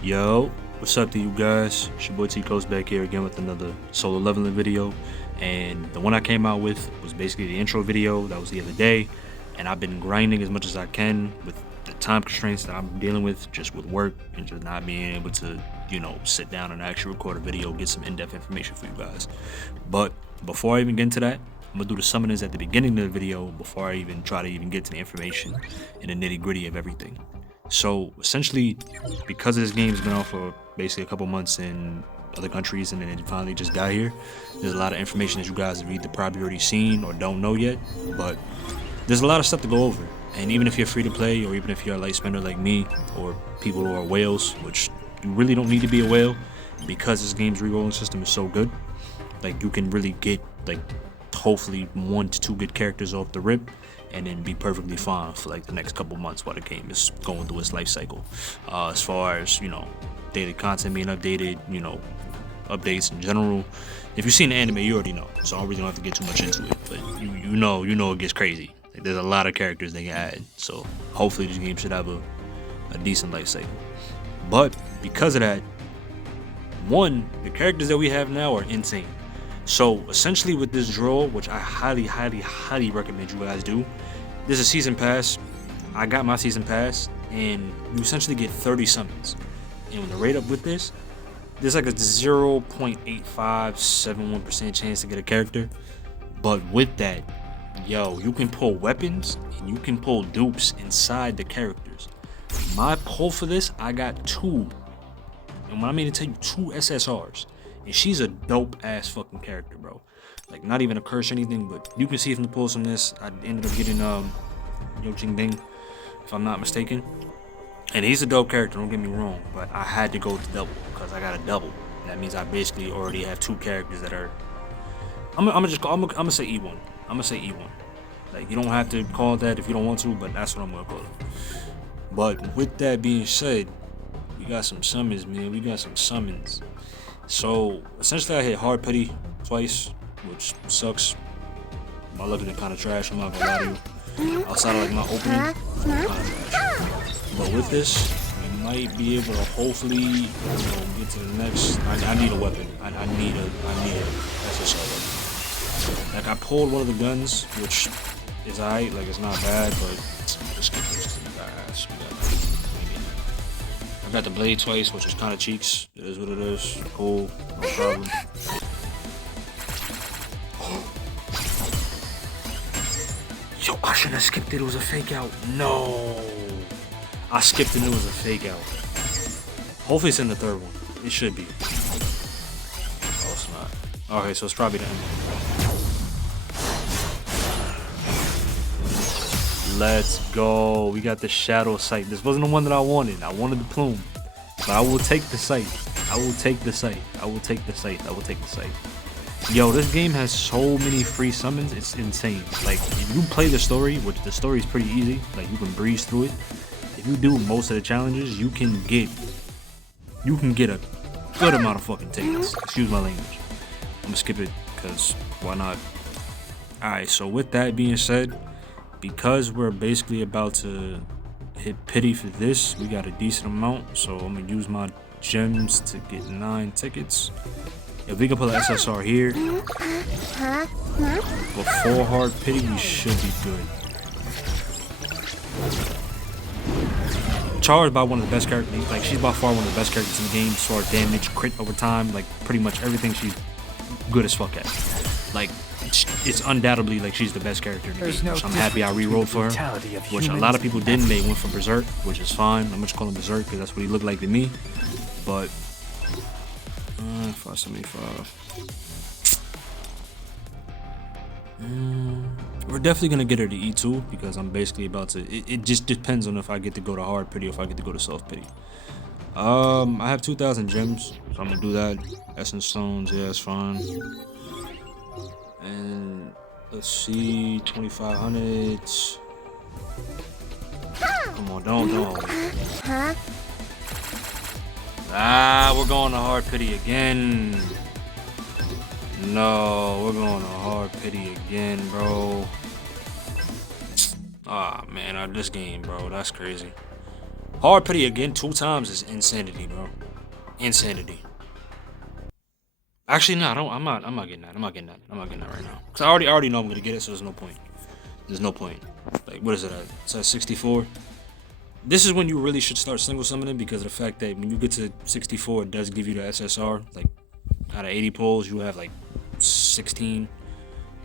Yo, what's up to you guys? It's your boy T Coast back here again with another solo leveling video. And the one I came out with was basically the intro video. That was the other day. And I've been grinding as much as I can with the time constraints that I'm dealing with, just with work and just not being able to, sit down and actually record a video, get some in-depth information for you guys. But before I even get into that, I'm gonna do the summoners at the beginning of the video before I even try to even get to the information and the nitty-gritty of everything. So essentially, because this game's been out for basically a couple months in other countries and then it finally just got here, there's a lot of information that you guys have either probably already seen or don't know yet, but there's a lot of stuff to go over. And even if you're free to play, or even if you're a light spender like me, or people who are whales, which you really don't need to be a whale, because this game's rerolling system is so good, like you can really get like hopefully 1 to 2 good characters off the rip and then be perfectly fine for like the next couple months while the game is going through its life cycle. As far as daily content being updated, updates in general. If you've seen the anime, you already know, so I really don't have to get too much into it. But you know it gets crazy. Like, there's a lot of characters they can add, so hopefully this game should have a decent life cycle. But because of that, one, the characters that we have now are insane. So essentially with this draw, which I highly recommend you guys do, there's a season pass. I got my season pass and you essentially get 30 summons. And when the rate up with this, there's like a 0.8571% chance to get a character. But with that, yo, you can pull weapons and you can pull dupes inside the characters. My pull for this, I got 2. And when I mean to tell you 2 SSRs. And she's a dope ass fucking character, bro. Like, not even a curse or anything, but you can see from the pulls from this, I ended up getting Jong-in, if I'm not mistaken. And he's a dope character, don't get me wrong, but I had to go with the double because I got a double. And that means I basically already have 2 characters that are. I'm gonna say E1. I'm gonna say E1. Like, you don't have to call it that if you don't want to, but that's what I'm gonna call it. But with that being said, we got some summons, man. We got some summons. So essentially I hit hard pity twice, which sucks. My luck is kind of trash, I'm not gonna lie to you. Outside of like my opening, kind of trash. But with this, we might be able to hopefully get to the next. I need a weapon. I need a SSR weapon. Like, I pulled one of the guns, which is alright, like it's not bad, but let's get this to the guys. I got the blade twice, which is kind of cheeks. It is what it is. Cool, no problem. Yo, I shouldn't have skipped it. It was a fake out. No, I skipped it. It was a fake out. Hopefully it's in the third one. It should be. Oh, it's not. Okay, so it's probably the end. Let's go. We got the shadow sight. This wasn't the one that I wanted. I wanted the plume. But I will take the sight. I will take the sight. I will take the sight. I will take the sight. Yo, this game has so many free summons. It's insane. Like, if you play the story, which the story is pretty easy, like you can breeze through it. If you do most of the challenges, you can get a good amount of fucking tickets. Excuse my language. I'm gonna skip it because why not? Alright, so with that being said, because we're basically about to hit pity for this, we got a decent amount, so I'm gonna use my gems to get 9 tickets. If we can pull an SSR here before hard pity, we should be good. Char is by one of the best characters, like she's by far one of the best characters in the game as far as damage, crit over time, like pretty much everything she's good as fuck at. Like, it's undoubtedly like she's the best character in the game, which I'm happy I re-rolled for her, which a lot of people didn't. They went for Berserk, which is fine. I'm just calling him Berserk because that's what he looked like to me. But 575. We're definitely gonna get her to E2 because I'm basically about to. It just depends on if I get to go to hard pity or if I get to go to soft pity. I have 2,000 gems, so I'm gonna do that. Essence stones, yeah, it's fine. And let's see, 2,500. Come on, don't. We're going to hard pity again. No, we're going to hard pity again, bro. Ah, man, this game, bro, that's crazy. Hard pity again 2 times is insanity, bro. Insanity. Actually, no, I don't. I'm not getting that. I'm not getting that. I'm not getting that right now. Cause I already know I'm gonna get it, so there's no point. There's no point. Like, what is it at? It's at 64. This is when you really should start single summoning because of the fact that when you get to 64, it does give you the SSR. Like, out of 80 pulls, you have like 16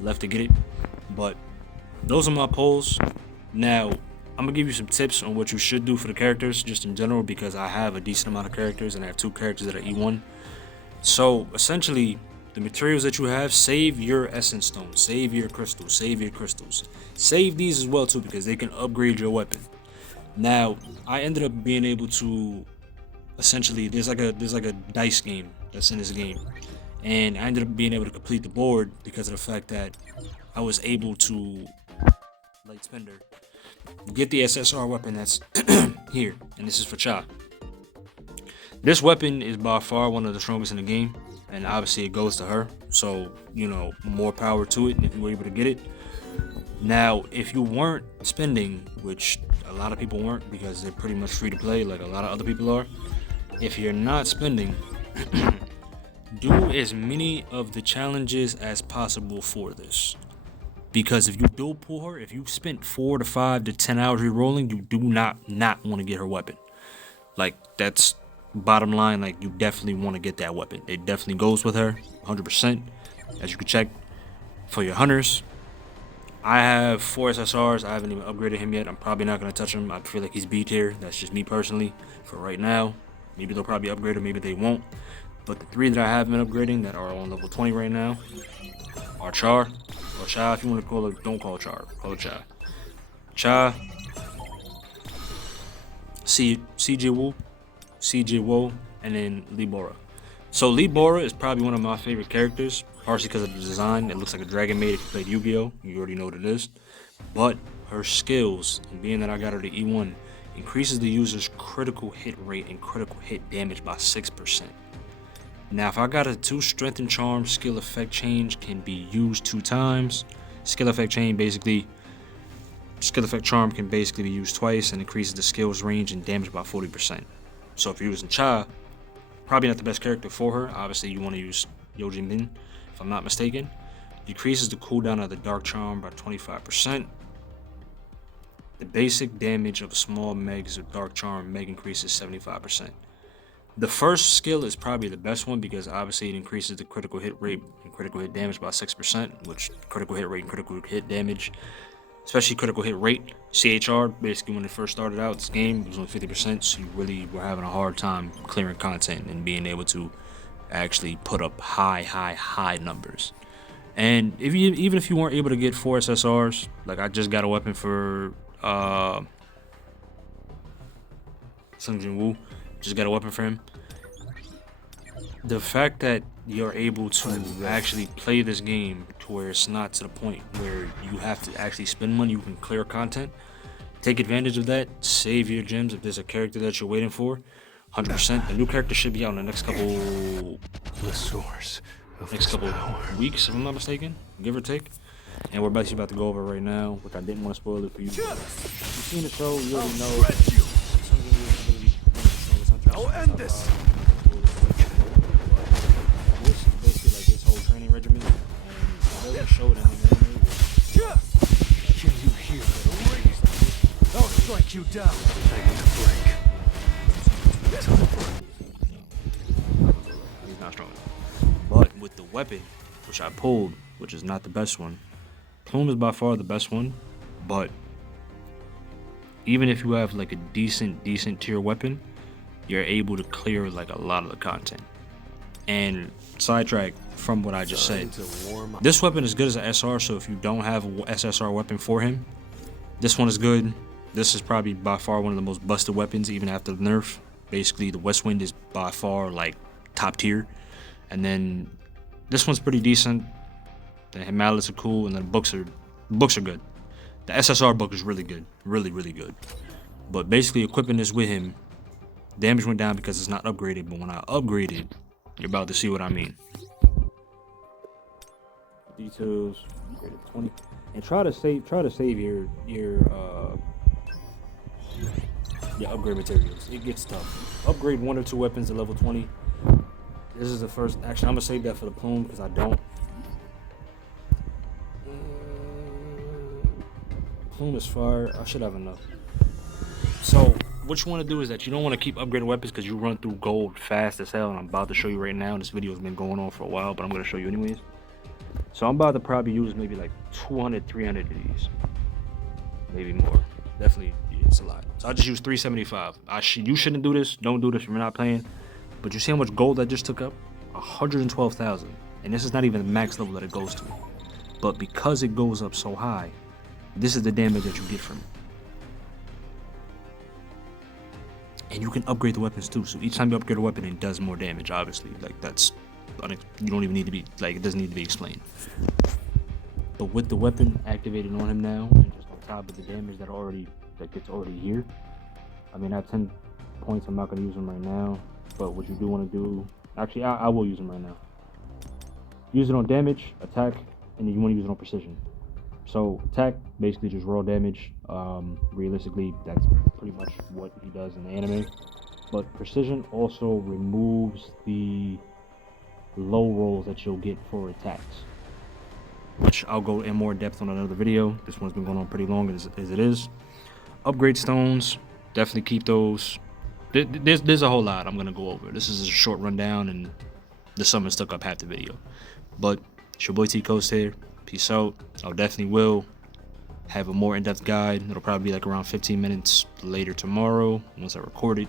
left to get it. But those are my polls. Now, I'm gonna give you some tips on what you should do for the characters, just in general, because I have a decent amount of characters and I have 2 characters that are E1. So essentially, the materials that you have, save your essence stones, save your crystals, save your crystals. Save these as well too, because they can upgrade your weapon. Now, I ended up being able to essentially there's like a dice game that's in this game. And I ended up being able to complete the board because of the fact that I was able to light spender get the SSR weapon that's here, and this is for Cha. This weapon is by far one of the strongest in the game, and obviously it goes to her, so you know, more power to it if you were able to get it. Now, if you weren't spending, which a lot of people weren't because they're pretty much free to play like a lot of other people are, if you're not spending, do as many of the challenges as possible for this. Because if you do pull her, if you spent 4 to 5 to 10 hours re-rolling, you do not want to get her weapon. Like, that's bottom line. Like, you definitely want to get that weapon. It definitely goes with her 100%. As you can check for your hunters, I have 4 SSRs. I haven't even upgraded him yet. I'm probably not going to touch him. I feel like he's B tier. That's just me personally for right now. Maybe they'll probably upgrade him, maybe they won't. But the 3 that I have been upgrading that are on level 20 right now are Char, or Cha if you want to call it. Don't call it Char, call it Cha. Cha, CJ Woo, and then Lee Bora. So Lee Bora is probably one of my favorite characters, partially because of the design. It looks like a dragon maid if you played Yu-Gi-Oh! You already know what it is. But her skills, and being that I got her to E1, increases the user's critical hit rate and critical hit damage by 6%. Now, if I got a 2 strength and charm, skill effect change can be used 2 times. Skill effect charm can basically be used twice and increases the skill's range and damage by 40%. So if you're using Cha, probably not the best character for her. Obviously, you want to use Jong-in, if I'm not mistaken. Decreases the cooldown of the dark charm by 25%. The basic damage of small megs of dark charm meg increases 75%. The first skill is probably the best one because obviously it increases the critical hit rate and critical hit damage by 6%, which critical hit rate and critical hit damage, especially critical hit rate, CHR, basically when it first started out, this game was only 50%, so you really were having a hard time clearing content and being able to actually put up high numbers. And even if you weren't able to get 4 SSRs, like I just got a weapon for Sung Jin Woo, just got a weapon for him. The fact that you're able to actually play this game to where it's not to the point where you have to actually spend money, you can clear content. Take advantage of that. Save your gems if there's a character that you're waiting for. 100%. The new character should be out in the next couple weeks, if I'm not mistaken, give or take. And we're basically about to go over right now, which I didn't want to spoil it for you. If you've seen the show, you already know. I'll end this. This is basically like his whole training regimen, and it doesn't show it in the anime. Can you hear the raise? I'll strike you down. He's not strong enough. But with the weapon, which I pulled, which is not the best one, Plume is by far the best one, but even if you have like a decent tier weapon, you're able to clear like a lot of the content. And sidetrack from what I just said, this weapon is good as an SR, so if you don't have a SSR weapon for him, this one is good. This is probably by far one of the most busted weapons even after the nerf. Basically, the West Wind is by far like top tier, and then this one's pretty decent. The mallets are cool, and then the books are good. The SSR book is really good, really good. But basically, equipping this with him, damage went down because it's not upgraded. But when I upgraded, you're about to see what I mean. Details, upgraded 20, and try to save your your upgrade materials. It gets tough. Upgrade 1 or 2 weapons to level 20. This is the first. Actually, I'm gonna save that for the plume because I don't. Plume is fire. I should have enough. So what you want to do is that you don't want to keep upgrading weapons because you run through gold fast as hell. And I'm about to show you right now. This video has been going on for a while, but I'm gonna show you anyways. So I'm about to probably use maybe like 200, 300 of these, maybe more. Definitely, yeah, it's a lot. So I just use 375. You shouldn't do this. Don't do this if you're not playing. But you see how much gold I just took up? 112,000. And this is not even the max level that it goes to. But because it goes up so high, this is the damage that you get from it. And you can upgrade the weapons too. So each time you upgrade a weapon, it does more damage, obviously. Like that's, you don't even need to be, like it doesn't need to be explained. But with the weapon activated on him now, and just on top of the damage that gets already here. I mean, at 10 points, I'm not gonna use them right now. But what you do want to do, actually, I will use them right now. Use it on damage, attack, and then you want to use it on precision. So attack, basically just raw damage. Realistically, that's pretty much what he does in the anime. But precision also removes the low rolls that you'll get for attacks, which I'll go in more depth on another video. This one's been going on pretty long as it is. Upgrade stones, definitely keep those. There's a whole lot I'm gonna go over. This is a short rundown, and the summons took up half the video. But it's your boy T Coast here. Peace out. I definitely will have a more in-depth guide. It'll probably be like around 15 minutes later tomorrow once I record it.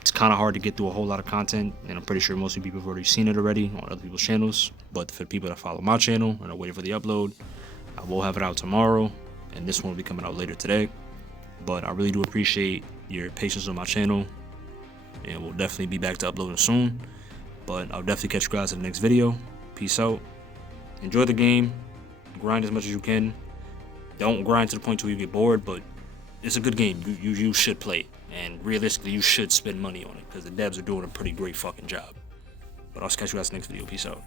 It's kind of hard to get through a whole lot of content, and I'm pretty sure most of you people have already seen it already on other people's channels. But for the people that follow my channel and are waiting for the upload, I will have it out tomorrow, and this one will be coming out later today. But I really do appreciate your patience on my channel, and we'll definitely be back to uploading soon. But I'll definitely catch you guys in the next video. Peace out. Enjoy the game. Grind as much as you can. Don't grind to the point where you get bored, but it's a good game. You should play it. And realistically, you should spend money on it because the devs are doing a pretty great fucking job. But I'll catch you guys in the next video. Peace out.